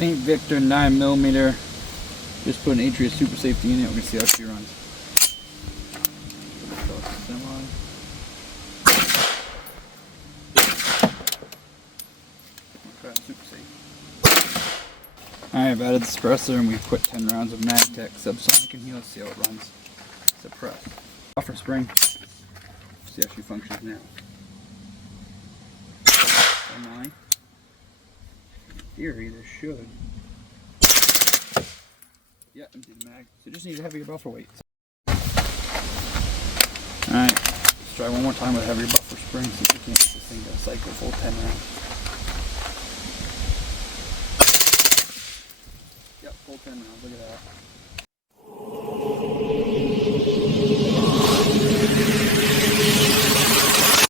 Saint Victor 9mm. Just put an Atrius Super Safety in it. We're going to see how she runs. Super safe. Alright, I've added the suppressor and we've put 10 rounds of Magtech subsonic in here. Let's see how it runs. Suppress. Buffer spring. See how she functions now. 9. In theory, this should. Yeah, empty the mag. So it just needs a heavier buffer weight. Alright, let's try one more time with a heavier buffer spring. See if we can't get this thing to cycle full 10 rounds. Yep, full 10 rounds. Look at that.